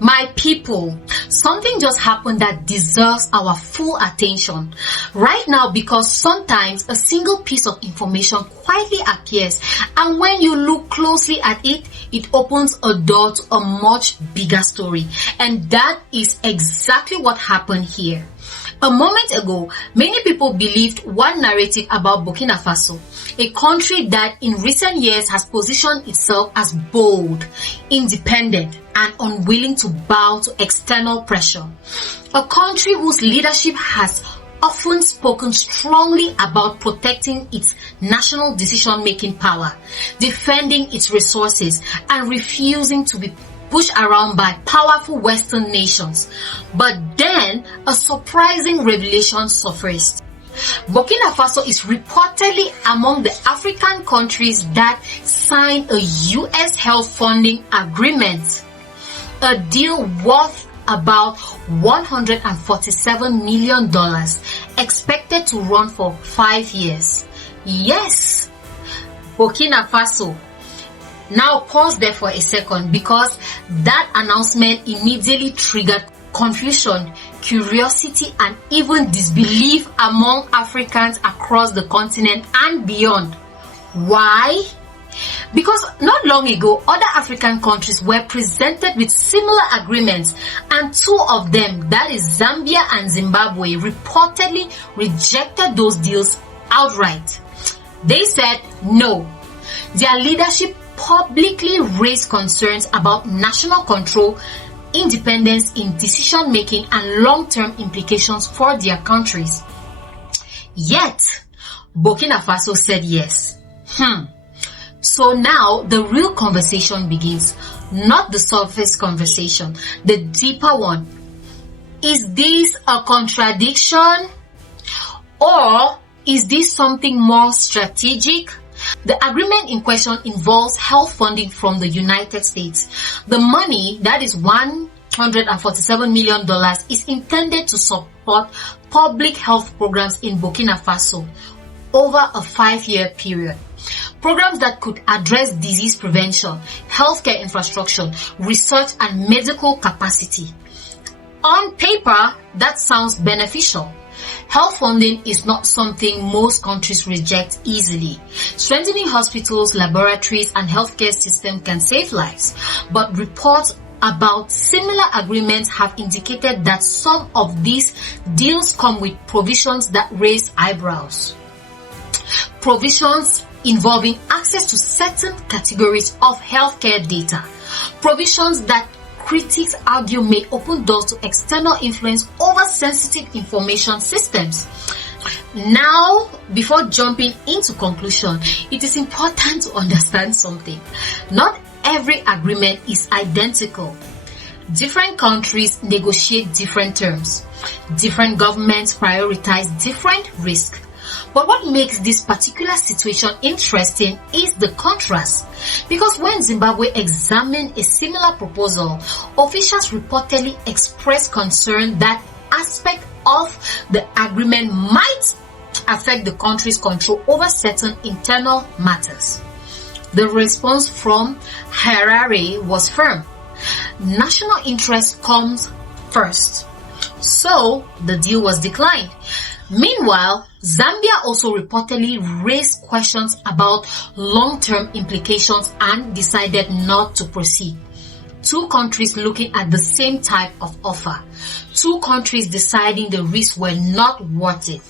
My people, something just happened that deserves our full attention right now, because sometimes a single piece of information quietly appears, and when you look closely at it, it opens a door to a much bigger story. And that is exactly what happened here. A moment ago, many people believed one narrative about Burkina Faso, a country that in recent years has positioned itself as bold, independent, and unwilling to bow to external pressure. A country whose leadership has often spoken strongly about protecting its national decision-making power, defending its resources, and refusing to be pushed around by powerful Western nations. But then, a surprising revelation surfaced. Burkina Faso is reportedly among the African countries that signed a US health funding agreement, a deal worth about $147 million, expected to run for 5 years. Yes, Burkina Faso. Now pause there for a second, because that announcement immediately triggered confusion, curiosity, and even disbelief among Africans across the continent and beyond. Why? Because not long ago, other African countries were presented with similar agreements, and two of them, that is Zambia and Zimbabwe, reportedly rejected those deals outright. They said no. Their leadership publicly raised concerns about national control, independence in decision making, and long-term implications for their countries. Yet, Burkina Faso said yes. So now the real conversation begins, not the surface conversation, the deeper one. Is this a contradiction, or is this something more strategic? The agreement in question involves health funding from the United States. The money, that is $147 million, is intended to support public health programs in Burkina Faso over a 5-year period. Programs that could address disease prevention, healthcare infrastructure, research, and medical capacity. On paper, that sounds beneficial. Health funding is not something most countries reject easily. Strengthening hospitals, laboratories, and healthcare systems can save lives. But reports about similar agreements have indicated that some of these deals come with provisions that raise eyebrows. Provisions involving access to certain categories of healthcare data. Provisions that critics argue may open doors to external influence over sensitive information systems. Now, before jumping into conclusion, it is important to understand something. Not every agreement is identical. Different countries negotiate different terms. Different governments prioritize different risks. But what makes this particular situation interesting is the contrast. Because when Zimbabwe examined a similar proposal, officials reportedly expressed concern that aspect of the agreement might affect the country's control over certain internal matters. The response from Harare was firm. National interest comes first. So the deal was declined. Meanwhile, Zambia also reportedly raised questions about long-term implications and decided not to proceed. Two countries looking at the same type of offer. Two countries deciding the risks were not worth it.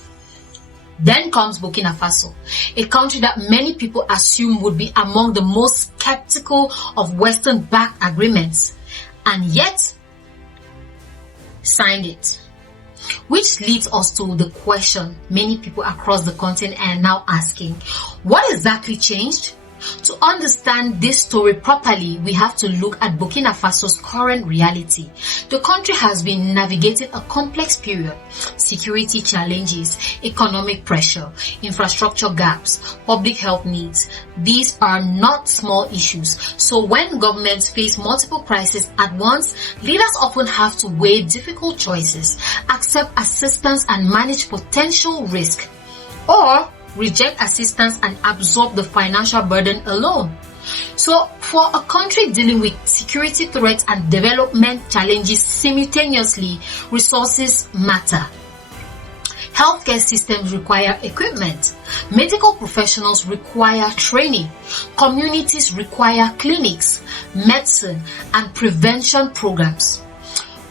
Then comes Burkina Faso, a country that many people assume would be among the most skeptical of Western-backed agreements, and yet signed it. Which leads us to the question many people across the continent are now asking: what exactly changed? To understand this story properly, we have to look at Burkina Faso's current reality. The country has been navigating a complex period: security challenges, economic pressure, infrastructure gaps, public health needs. These are not small issues. So when governments face multiple crises at once, leaders often have to weigh difficult choices, accept assistance and manage potential risk, or reject assistance and absorb the financial burden alone. So for a country dealing with security threats and development challenges simultaneously, resources matter. Healthcare systems require equipment. Medical professionals require training. Communities require clinics, medicine, and prevention programs.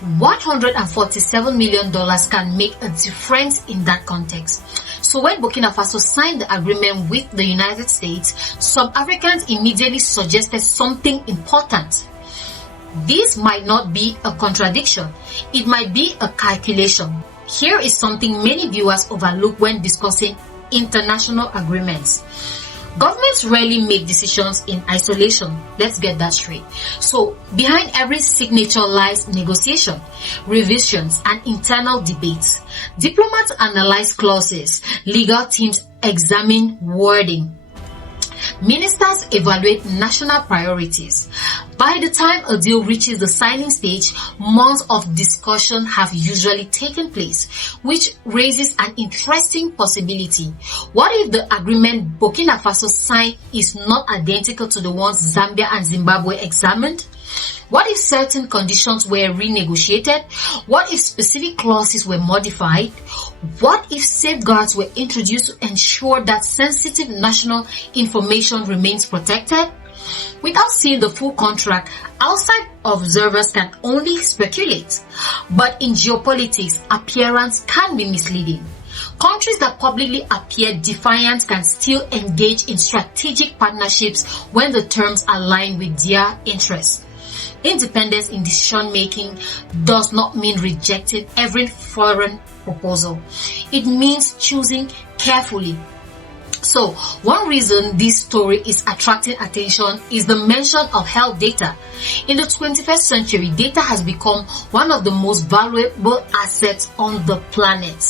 $147 million can make a difference in that context. So when Burkina Faso signed the agreement with the United States, some Africans immediately suggested something important. This might not be a contradiction. It might be a calculation. Here is something many viewers overlook when discussing international agreements. Governments rarely make decisions in isolation. Let's get that straight. So, behind every signature lies negotiation, revisions, and internal debates. Diplomats analyze clauses, legal teams examine wording. Ministers evaluate national priorities. By the time a deal reaches the signing stage, months of discussion have usually taken place, which raises an interesting possibility. What if the agreement Burkina Faso signed is not identical to the ones Zambia and Zimbabwe examined? What if certain conditions were renegotiated? What if specific clauses were modified? What if safeguards were introduced to ensure that sensitive national information remains protected? Without seeing the full contract, outside observers can only speculate. But in geopolitics, appearance can be misleading. Countries that publicly appear defiant can still engage in strategic partnerships when the terms align with their interests. Independence in decision-making does not mean rejecting every foreign proposal. It means choosing carefully. So, one reason this story is attracting attention is the mention of health data. In the 21st century, data has become one of the most valuable assets on the planet.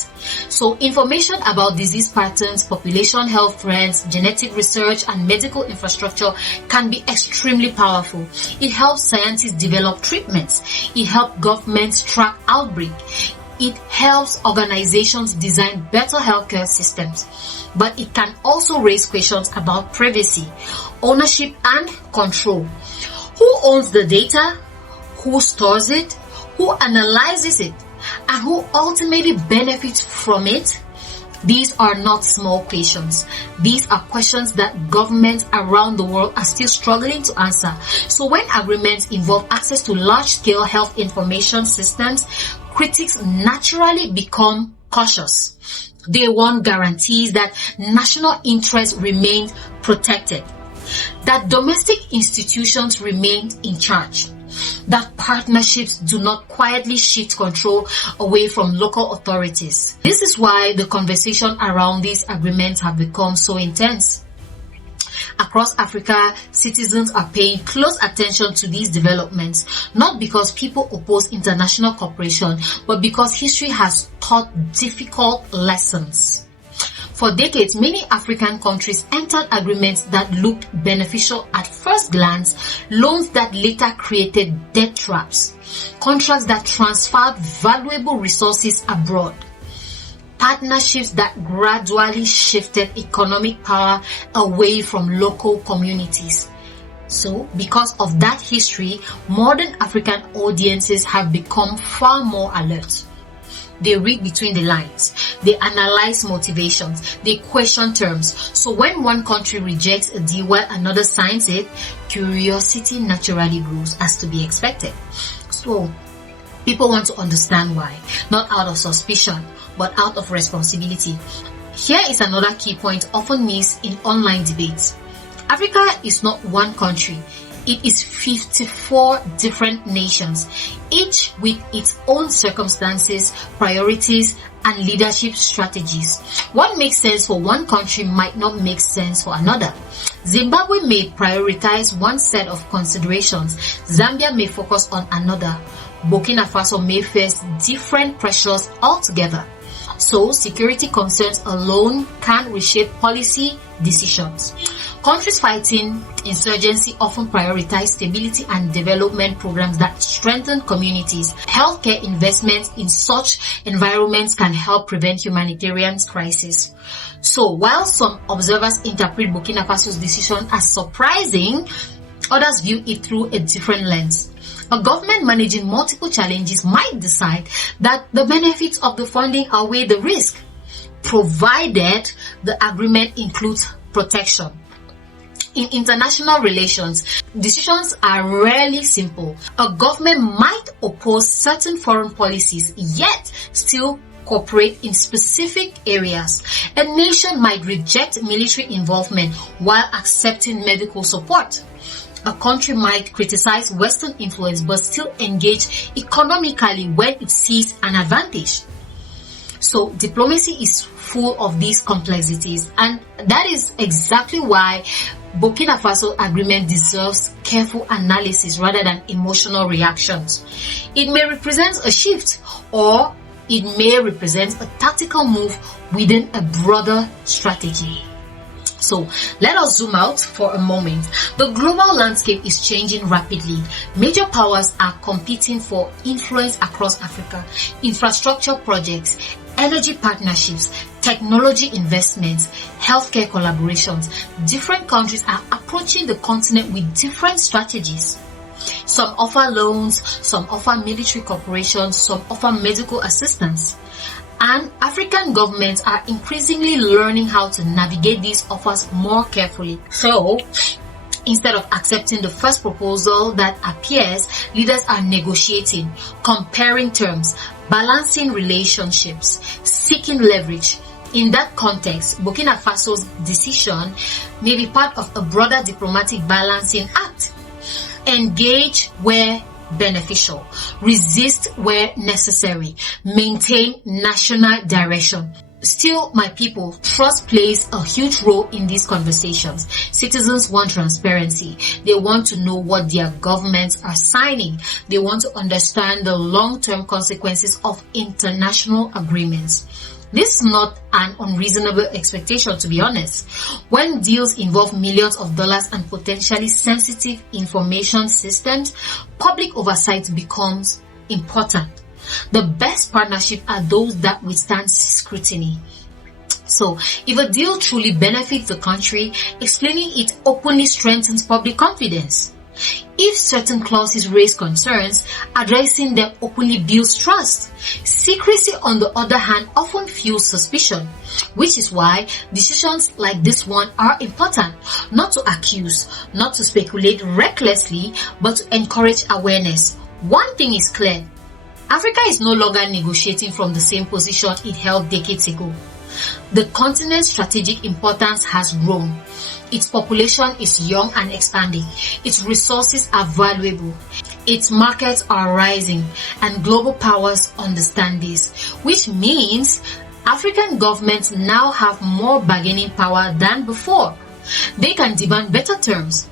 So, information about disease patterns, population health trends, genetic research, and medical infrastructure can be extremely powerful. It helps scientists develop treatments. It helps governments track outbreaks. It helps organizations design better healthcare systems. But it can also raise questions about privacy, ownership, and control. Who owns the data? Who stores it? Who analyzes it? And who ultimately benefits from it? These are not small questions. These are questions that governments around the world are still struggling to answer. So when agreements involve access to large-scale health information systems, critics naturally become cautious. They want guarantees that national interests remain protected, that domestic institutions remain in charge, that partnerships do not quietly shift control away from local authorities. This is why the conversation around these agreements have become so intense. Across Africa, citizens are paying close attention to these developments, not because people oppose international cooperation, but because history has taught difficult lessons. For decades, many African countries entered agreements that looked beneficial at first glance, loans that later created debt traps, contracts that transferred valuable resources abroad, partnerships that gradually shifted economic power away from local communities. So, because of that history, modern African audiences have become far more alert. They read between the lines. They analyze motivations. They question terms. So when one country rejects a deal while another signs it, curiosity naturally grows, as to be expected. So people want to understand why, not out of suspicion, but out of responsibility. Here is another key point often missed in online debates. Africa is not one country. It is 54 different nations, each with its own circumstances, priorities, and leadership strategies. What makes sense for one country might not make sense for another. Zimbabwe may prioritize one set of considerations. Zambia may focus on another. Burkina Faso may face different pressures altogether. So, security concerns alone can't reshape policy decisions. Countries fighting insurgency often prioritize stability and development programs that strengthen communities. Healthcare investments in such environments can help prevent humanitarian crises. So while some observers interpret Burkina Faso's decision as surprising, others view it through a different lens. A government managing multiple challenges might decide that the benefits of the funding outweigh the risk, provided the agreement includes protection. In international relations, decisions are rarely simple. A government might oppose certain foreign policies, yet still cooperate in specific areas. A nation might reject military involvement while accepting medical support. A country might criticize Western influence but still engage economically when it sees an advantage. So diplomacy is full of these complexities, and that is exactly why Burkina Faso agreement deserves careful analysis rather than emotional reactions. It may represent a shift, or it may represent a tactical move within a broader strategy. So let us zoom out for a moment. The global landscape is changing rapidly. Major powers are competing for influence across Africa. Infrastructure projects, energy partnerships, technology investments, healthcare collaborations. Different countries are approaching the continent with different strategies. Some offer loans, some offer military cooperation, some offer medical assistance. And African governments are increasingly learning how to navigate these offers more carefully. So, instead of accepting the first proposal that appears, leaders are negotiating, comparing terms, balancing relationships, seeking leverage. In that context, Burkina Faso's decision may be part of a broader diplomatic balancing act. Engage where beneficial, resist where necessary, maintain national direction. Still, my people, trust plays a huge role in these conversations. Citizens want transparency. They want to know what their governments are signing. They want to understand the long-term consequences of international agreements. This is not an unreasonable expectation, to be honest. When deals involve millions of dollars and potentially sensitive information systems, public oversight becomes important. The best partnerships are those that withstand scrutiny. So, if a deal truly benefits the country, explaining it openly strengthens public confidence. If certain clauses raise concerns, addressing them openly builds trust. Secrecy, on the other hand, often fuels suspicion, which is why decisions like this one are important. Not to accuse, not to speculate recklessly, but to encourage awareness. One thing is clear: Africa is no longer negotiating from the same position it held decades ago. The continent's strategic importance has grown. Its population is young and expanding. Its resources are valuable. Its markets are rising, and global powers understand this, which means African governments now have more bargaining power than before. They can demand better terms.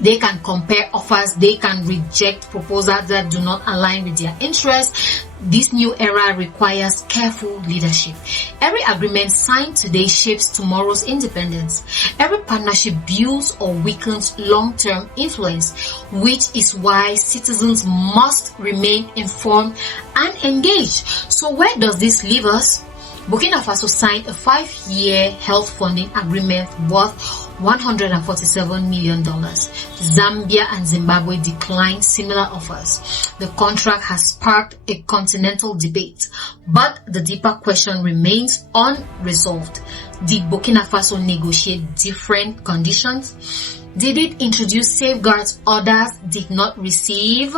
They can compare offers. They can reject proposals that do not align with their interests. This new era requires careful leadership. Every agreement signed today shapes tomorrow's independence. Every partnership builds or weakens long-term influence, which is why citizens must remain informed and engaged. So where does this leave us? Burkina Faso signed a 5-year health funding agreement worth $147 million. Zambia and Zimbabwe declined similar offers. The contract has sparked a continental debate, but the deeper question remains unresolved. Did Burkina Faso negotiate different conditions? Did it introduce safeguards others did not receive?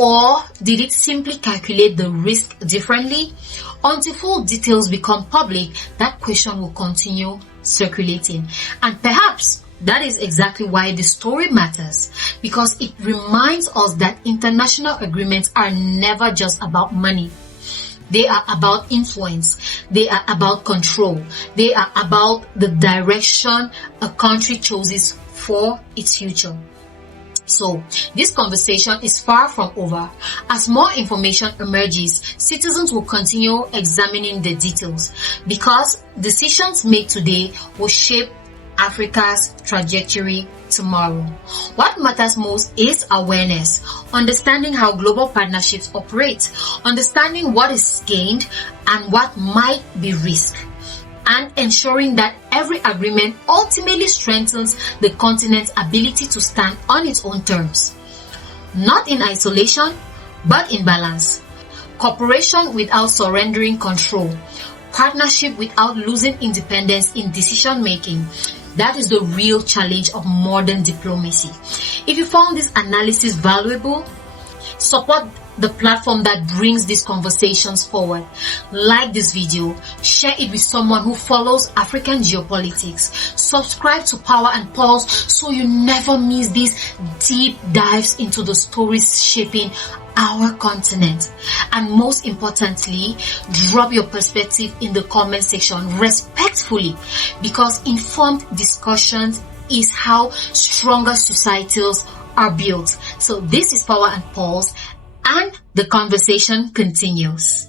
Or did it simply calculate the risk differently? Until full details become public, that question will continue circulating. And perhaps that is exactly why the story matters, because it reminds us that international agreements are never just about money. They are about influence. They are about control. They are about the direction a country chooses for its future. So, this conversation is far from over. As more information emerges, citizens will continue examining the details, because decisions made today will shape Africa's trajectory tomorrow. What matters most is awareness, understanding how global partnerships operate, understanding what is gained and what might be risked. and ensuring that every agreement ultimately strengthens the continent's ability to stand on its own terms. Not in isolation, but in balance. Cooperation without surrendering control. Partnership without losing independence in decision making. That is the real challenge of modern diplomacy. If you found this analysis valuable, support the platform that brings these conversations forward. Like this video, share it with someone who follows African geopolitics. Subscribe to Power and Pulse so you never miss these deep dives into the stories shaping our continent. And most importantly, drop your perspective in the comment section respectfully, because informed discussions is how stronger societies are built. So this is Power and Pulse, and the conversation continues.